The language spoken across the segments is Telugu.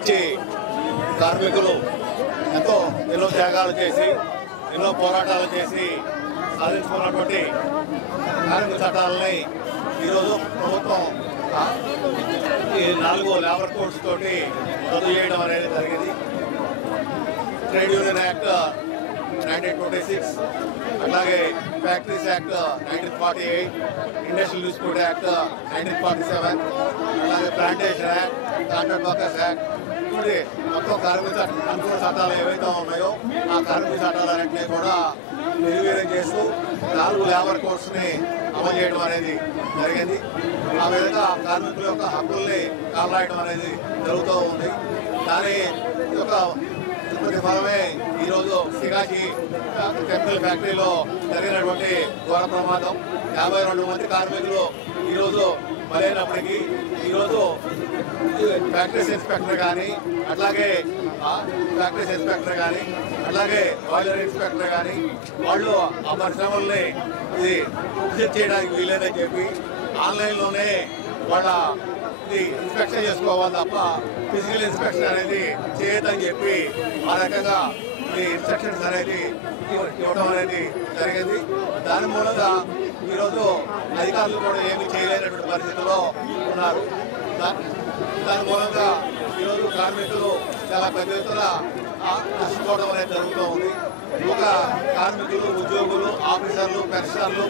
నుంచి కార్మికులు ఎన్నో త్యాగాలు చేసి ఎన్నో పోరాటాలు చేసి సాధించుకున్నటువంటి కార్మిక చట్టాలని ఈరోజు ప్రభుత్వం ఈ 4 లేబర్ కోడ్స్ తోటి రద్దు చేయడం అనేది జరిగింది. ట్రేడ్ యూనియన్ యాక్ట్ 1926, అట్లాగే factories act 1948, industrial dispute act 1947, అలాగే plantation act, contract workers act, ఇప్పుడు మొత్తం కార్మిక అనుకూల చట్టాలు ఏవైతే ఉన్నాయో ఆ కార్మిక చట్టాలన్నింటినీ కూడా నిర్వీర్యం చేస్తూ 4 లేబర్ కోడ్స్ని అమలు చేయడం అనేది జరిగింది. ఆ విధంగా కార్మికుల యొక్క హక్కుల్ని కాలరాయడం అనేది జరుగుతూ ఉంది. దాని యొక్క ప్రతిఫలమే ఈరోజు సిగాచి కెమికల్ ఫ్యాక్టరీలో జరిగినటువంటి ఘోర ప్రమాదం. 52 మంది కార్మికులు ఈరోజు బలైనప్పటికీ ఈరోజు ఫ్యాక్టరీస్ ఇన్స్పెక్టర్ కానీ అట్లాగే బాయిలర్ ఇన్స్పెక్టర్ కానీ వాళ్ళు ఆ పరిశ్రమల్ని ఇది విజిట్ చేయడానికి వీలేదని చెప్పి ఆన్లైన్లోనే వాళ్ళ ఇది ఇన్స్పెక్షన్ చేసుకోవాలి తప్ప ఫిజికల్ ఇన్స్పెక్షన్ అనేది చేయొద్దని చెప్పి ఆ రకంగా ఈ ఇన్స్ట్రక్షన్స్ అనేది ఇవ్వడం అనేది జరిగింది. దాని మూలంగా ఈరోజు అధికారులు కూడా ఏమీ చేయలేనటువంటి పరిస్థితుల్లో ఉన్నారు. దాని మూలంగా ఈరోజు కార్మికులు చాలా పెద్ద ఎత్తున నష్టపోవడం అనేది జరుగుతూ ఉంది. ఒక కార్మికులు, ఉద్యోగులు, ఆఫీసర్లు, పెన్షనర్లు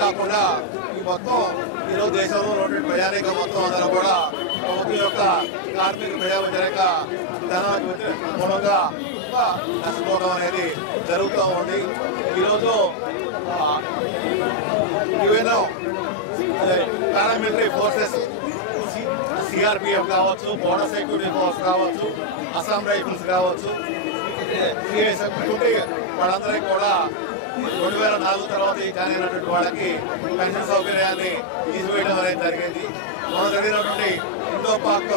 కాకుండా ఈ మొత్తం ఈరోజు దేశంలో ఉన్నటువంటి ప్రజానీకం మొత్తం అందరూ కూడా ప్రభుత్వం యొక్క కార్మిక ప్రజా వ్యతిరేక విధానానికి మూలంగా నష్టపోవడం అనేది జరుగుతూ ఉంది. ఈరోజు ఈవెన్ పారామిలిటరీ ఫోర్సెస్ సిఆర్పిఎఫ్ కావచ్చు, బోర్డర్ సెక్యూరిటీ ఫోర్స్ కావచ్చు, అస్సాం రైఫిల్స్ కావచ్చు, సిఐఎస్ఎఫ్ వాళ్ళందరికీ కూడా 2004 తర్వాత ఈ జాయిన్ అయినటువంటి వాళ్ళకి పెన్షన్ సౌకర్యాన్ని తీసివేయడం అనేది జరిగింది. మనం జరిగినటువంటి ఇండో పాక్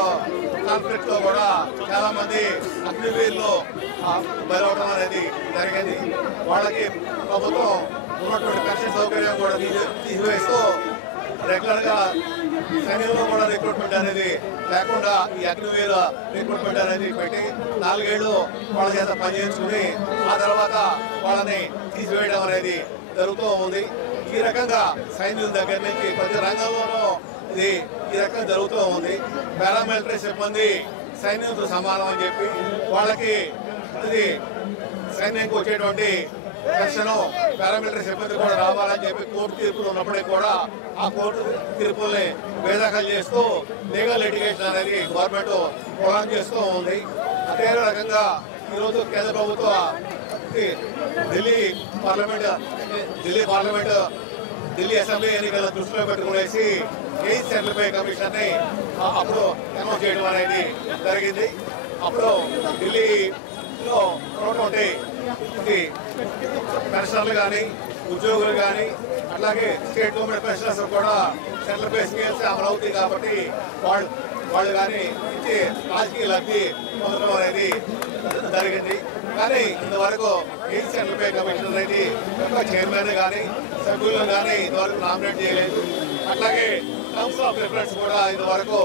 కాన్ఫ్లిక్ట్ లో కూడా చాలా మంది అగ్నివీర్లో బలవడం అనేది జరిగింది. వాళ్ళకి ప్రభుత్వం ఉన్నటువంటి పెన్షన్ సౌకర్యం కూడా తీసివేస్తూ రెగ్యులర్ గా సైన్యంలో కూడా రిక్రూట్మెంట్ అనేది లేకుండా ఈ అగ్నివీర రిక్రూట్మెంట్ అనేది పెట్టి 4 ఏళ్ళు వాళ్ళ చేత పనిచేసుకుని ఆ తర్వాత వాళ్ళని తీసివేయడం అనేది జరుగుతూ ఉంది. ఈ రకంగా సైన్యం దగ్గర నుంచి ప్రతి రంగంలోనూ ఇది ఈ రకంగా జరుగుతూ ఉంది. పారామిలిటరీ సిబ్బంది సైన్యంతో సమానం అని చెప్పి వాళ్ళకి ఇది సైన్యంకి వచ్చేటువంటి పెన్షన్ పారామిలిటరీ సిబ్బంది కూడా రావాలని చెప్పి కోర్టు తీర్పులు ఉన్నప్పటికీ కూడా ఆ కోర్టు తీర్పుల్ని బేదఖలు చేస్తూ లీగల్ లిటిగేషన్ అనేది గవర్నమెంట్ ప్రొలాంగ్ చేస్తూ ఉంది. అదే రకంగా ఈరోజు కేంద్ర ప్రభుత్వ ఢిల్లీ అసెంబ్లీ ఎన్నికల దృష్టిలో పెట్టుకునేసి ఎయిత్ సెంట్రల్ పే కమిషన్ ని అప్పుడు అనౌన్స్ చేయడం అనేది జరిగింది. అప్పుడు ఢిల్లీలో ఉన్నటువంటి పెన్షనర్లు కానీ, ఉద్యోగులు కానీ, అట్లాగే స్టేట్ గవర్నమెంట్ పెన్షనర్స్ కూడా సెంట్రల్ పే స్కేల్స్ అమలవుతాయి కాబట్టి వాళ్ళు కానీ ఇచ్చే రాజకీయ లబ్ధి పొందడం అనేది జరిగింది. కానీ ఇంతవరకు ఎయిత్ సెంట్రల్ పే కమిషన్ అనేది ఒక చైర్మన్ కానీ, సభ్యులను కానీ ఇంతవరకు నామినేట్ చేయలేదు. అట్లాగే టర్మ్స్ ఆఫ్ రిఫరెన్స్ కూడా ఇంతవరకు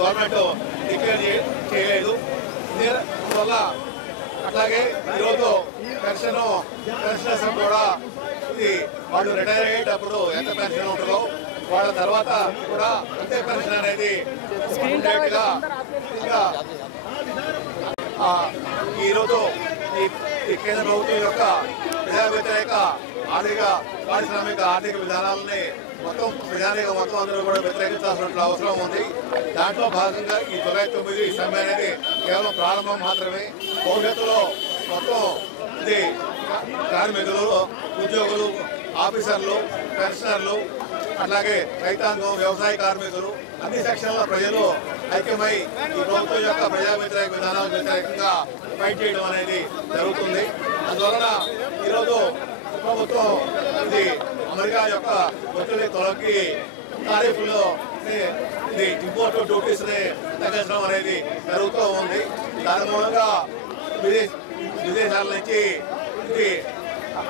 గవర్నమెంట్ డిక్లేర్ చేయలేదు. దీనివల్ల అట్లాగే ఈరోజు పెన్షనర్స్ కూడా ఇది వాళ్ళు రిటైర్ అయ్యేటప్పుడు ఎంత పెన్షన్ ఉంటుందో వాళ్ళ తర్వాత కూడా అంతే పెన్షన్ అనేది ఈరోజు ఈ కేంద్ర ప్రభుత్వం యొక్క ప్రజా వ్యతిరేక పారిశ్రామిక ఆర్థిక విధానాలని మొత్తం ప్రజానీకం మొత్తం అందరూ కూడా వ్యతిరేకించాల్సిన అవసరం ఉంది. దాంట్లో భాగంగా ఈ జూలై 9 సమ్మె అనేది కేవలం ప్రారంభం మాత్రమే. భవిష్యత్తులో మొత్తం ఇది కార్మికులు, ఉద్యోగులు, ఆఫీసర్లు, పెన్షనర్లు, అట్లాగే రైతాంగం, వ్యవసాయ కార్మికులు అన్ని సెక్షన్ల ప్రజలు ఐక్యమై ఈ ప్రభుత్వం యొక్క ప్రజా వ్యతిరేక విధానాలకు వ్యతిరేకంగా ఫైట్ చేయడం అనేది జరుగుతుంది. అందువలన ఈరోజు ప్రభుత్వం ఇది అమెరికా యొక్క ఒత్తిడి తొలగి టారిఫ్లో ఇది ఇంపోర్ట్ డ్యూటీస్ ని తగ్గించడం అనేది జరుగుతూ ఉంది. దాని మూలంగా విదేశాల నుంచి ఇది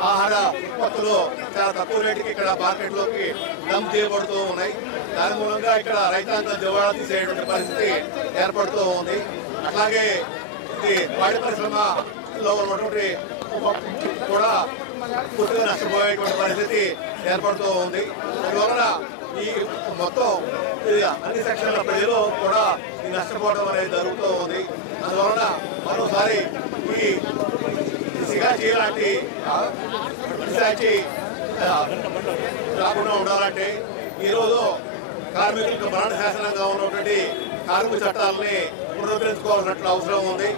ఆహార ఉత్పత్తులు చాలా తక్కువ రేటుకి ఇక్కడ మార్కెట్లోకి డమ్ చేయబడుతూ ఉన్నాయి. దాని మూలంగా ఇక్కడ రైతాంగం దివాళా తీసేటువంటి పరిస్థితి ఏర్పడుతూ ఉంది. అట్లాగే ఇది పాడి పరిశ్రమలో ఉన్నటువంటి కూడా పూర్తిగా నష్టపోయేటువంటి పరిస్థితి ఏర్పడుతూ ఉంది. అందువలన ఈ మొత్తం అన్ని సెక్షన్ల ప్రజలు కూడా ఈ నష్టపోవడం అనేది జరుగుతూ ఉంది. అందువలన మరోసారి ఈ సిగాచి లాంటి సిగాచి రాకుండా ఉండాలంటే ఈరోజు కార్మికులకు మరణ శాసనంగా ఉన్నటువంటి కార్మిక చట్టాలని పునరుద్ధరించుకోవాల్సినట్లు అవసరం ఉంది.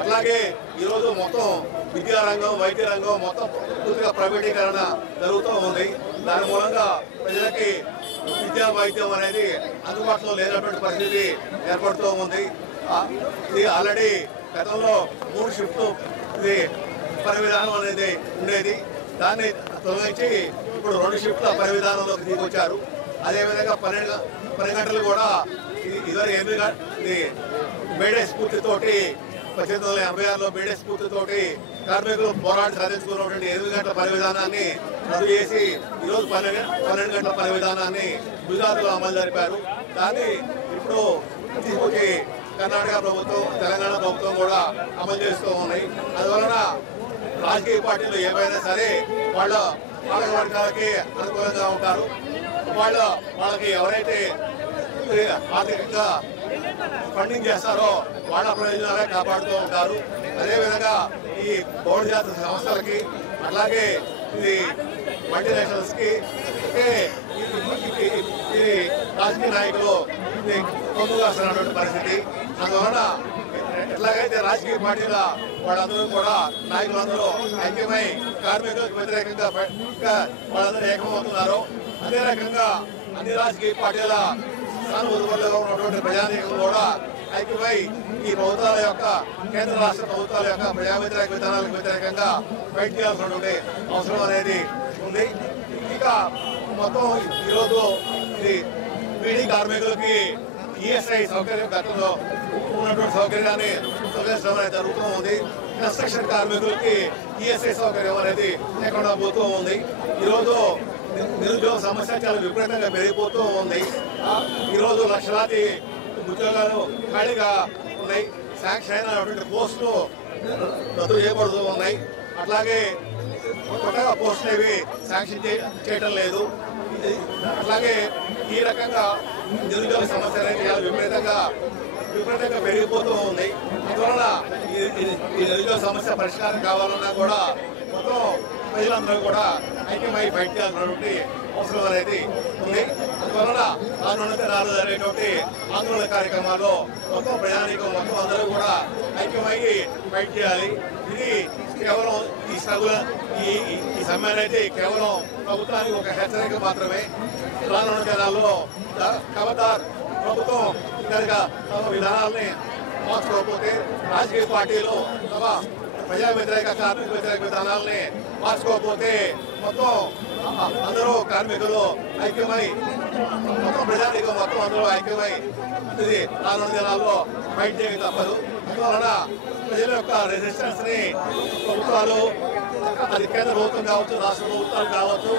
అట్లాగే ఈరోజు మొత్తం విద్యారంగం, వైద్య రంగం మొత్తం పూర్తిగా ప్రైవేటీకరణ జరుగుతూ ఉంది. దాని మూలంగా ప్రజలకి విద్యా వైద్యం అనేది అందుబాటులో లేనటువంటి పరిస్థితి ఏర్పడుతూ ఉంది. ఇది ఆల్రెడీ గతంలో 3 షిఫ్ట్లు ఇది పని విధానం అనేది ఉండేది. దాన్ని తొలగించి ఇప్పుడు 2 షిఫ్ట్ల పని విధానంలోకి తీసుకొచ్చారు. అదేవిధంగా 12 గంటలు కూడా ఇదివరకు 8 ఇది మేడే స్ఫూర్తితోటి 1886లో మేడే స్ఫూర్తితోటి కార్మికులు పోరాడి సాధించుకున్నటువంటి 8 గంటల పని విధానాన్ని రద్దు చేసి ఈరోజు 12 గంటల పని విధానాన్ని గుజరాత్లో అమలు జరిపారు. దాన్ని ఇప్పుడు తీసుకొచ్చి కర్ణాటక ప్రభుత్వం, తెలంగాణ ప్రభుత్వం కూడా అమలు చేస్తూ ఉన్నాయి. అందువలన రాజకీయ పార్టీలు ఏమైనా సరే వాళ్ళ పాలక వర్గాలకి అనుకూలంగా ఉంటారు. వాళ్ళకి ఎవరైతే ఆర్థికంగా ఫండింగ్ చేస్తారో వాళ్ళ ప్రయోజనాలే కాపాడుతూ ఉంటారు. అదేవిధంగా ఈ బౌద్ధ జాతి సంస్థలకి అట్లాగే ఇది మల్టీనేషనల్స్కి ఇది రాజకీయ నాయకులు పొందుగా వస్తున్నటువంటి పరిస్థితి. అందువలన ఎట్లాగైతే రాజకీయ పార్టీల వాళ్ళందరూ కూడా నాయకులందరూ ఐక్యమై కార్మికులకు వ్యతిరేకంగా వాళ్ళందరూ ఏకమవుతున్నారు. అదే రకంగా అన్ని రాజకీయ పార్టీల సానుభూతిలో ఉన్నటువంటి ప్రజానీకం కూడా ఐక్యమై ఈ ప్రభుత్వాల యొక్క కేంద్ర రాష్ట్ర ప్రభుత్వాల యొక్క ప్రజా వ్యతిరేక విధానాలకు వ్యతిరేకంగా ఫైట్ చేయాల్సినటువంటి అవసరం అనేది ఉంది. ఇక మొత్తం ఈరోజు ఇది బీడీ కార్మికులకి ఈఎస్ఐ సౌకర్యం గతంలో ఉన్నటువంటి సౌకర్యాన్ని తొలగించడం అనేది జరుగుతూ ఉంది. కన్స్ట్రక్షన్ కార్మికులకి ఈఎస్ఐ సౌకర్యం అనేది లేకుండా పోతూ ఉంది. ఈరోజు నిరుద్యోగ సమస్య చాలా విపరీతంగా పెరిగిపోతూ ఉంది. ఈరోజు లక్షలాది ఉద్యోగాలు ఖాళీగా ఉన్నాయి. శాంక్షన్ అయినటువంటి పోస్టులు రద్దు చేయబడుతూ ఉన్నాయి. అట్లాగే కొత్తగా పోస్టులు ఏవి శాంక్షన్ చేయడం లేదు. అట్లాగే ఈ రకంగా నిరుద్యోగ సమస్య అనేది చాలా విపరీతంగా పెరిగిపోతూ ఉంది. అందువలన ఈ నిరుద్యోగ సమస్య పరిష్కారం కావాలన్నా కూడా మొత్తం ప్రజలందరూ కూడా ఐక్యమై ఫైట్ చేయాల్సినటువంటి అవసరం అనేది ఉంది. అందువలన రానున్నతనాలు జరిగేటువంటి ఆందోళన కార్యక్రమాల్లో మొత్తం ప్రజానీకం మొత్తం అందరూ కూడా ఐక్యమయ్యి ఫైట్ చేయాలి. ఇది కేవలం ఈ స్ట్రగుల్ ఈ సమ్మె అనేది కేవలం ప్రభుత్వానికి ఒక హెచ్చరిక మాత్రమే. రానున్న దినాల్లో ఖబర్దార్ ప్రభుత్వం కనుక తమ విధానాలని మార్చుకోకపోతే రాజకీయ పార్టీలు తమ ప్రజా వ్యతిరేక కార్మిక వ్యతిరేక విధానాలని మార్చుకోకపోతే మొత్తం అందరూ కార్మికులు ఐక్యమై మొత్తం ప్రజానీకం మొత్తం అందరూ ఐక్యమై ఇది రానున్న దినాల్లో ఫైట్ చేయక తప్పదు. అందువలన ప్రజల యొక్క రెసిస్టెన్స్ ని ప్రభుత్వాలు, అది కేంద్ర ప్రభుత్వం కావచ్చు, రాష్ట్ర ప్రభుత్వాలు కావచ్చు,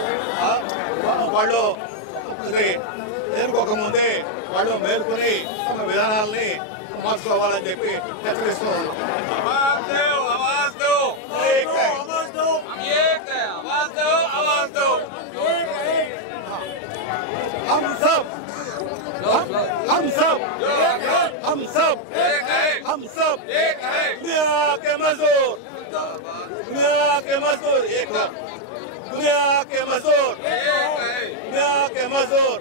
వాళ్ళు ఎదుర్కోకముందే వాళ్ళు మేల్కొని తమ విధానాలని మార్చుకోవాలని చెప్పి హెచ్చరిస్తూ ఉన్నాం. हम सब दुनिया के मजदूर एक दुनिया के मजदूर